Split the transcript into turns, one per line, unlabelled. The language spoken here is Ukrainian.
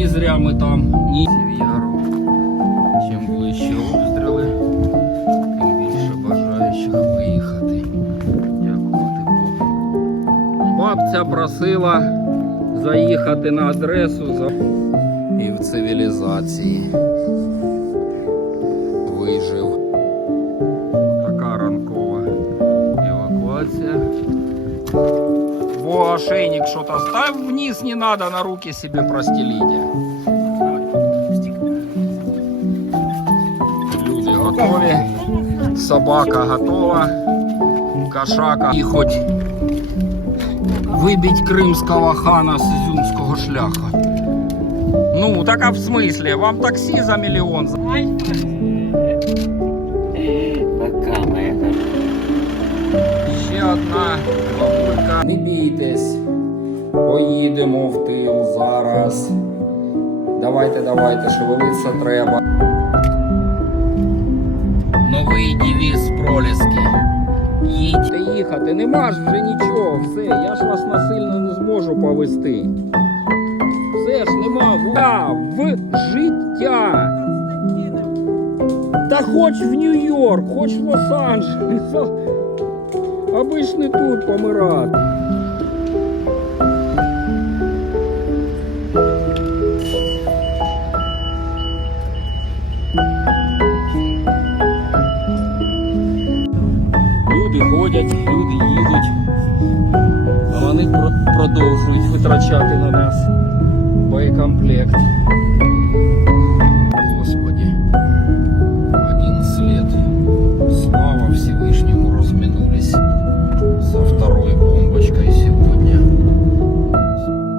Не зря ми там, ні Сів'яру. Чим ближче обстріли, тим більше бажаючих виїхати. Дякувати Богу. Бабця просила заїхати на адресу за... і в цивілізації вижив. Така ранкова евакуація. Во, ошейник что-то ставь вниз, не надо, на руки себе простелите. Люди готові, собака готова, кошака і хоч вибить кримського хана з Ізюмського шляху. Ну, так а в смысле? Вам таксі за мільйон?
Пока, моя
Ще одна бабулька. Не бійтесь. Поїдемо в тил зараз. Давайте, давайте, шевелитися треба. Новий девіз проліски. Їдьте їхати, нема ж вже нічого, все, я ж вас насильно не зможу повести. Все ж нема воля в життя. Та хоч в Нью-Йорк, хоч в Лос-Анджелес. Аби не тут помирати. Люди ходять, люди їдуть, а вони продовжують витрачати на нас боєкомплект.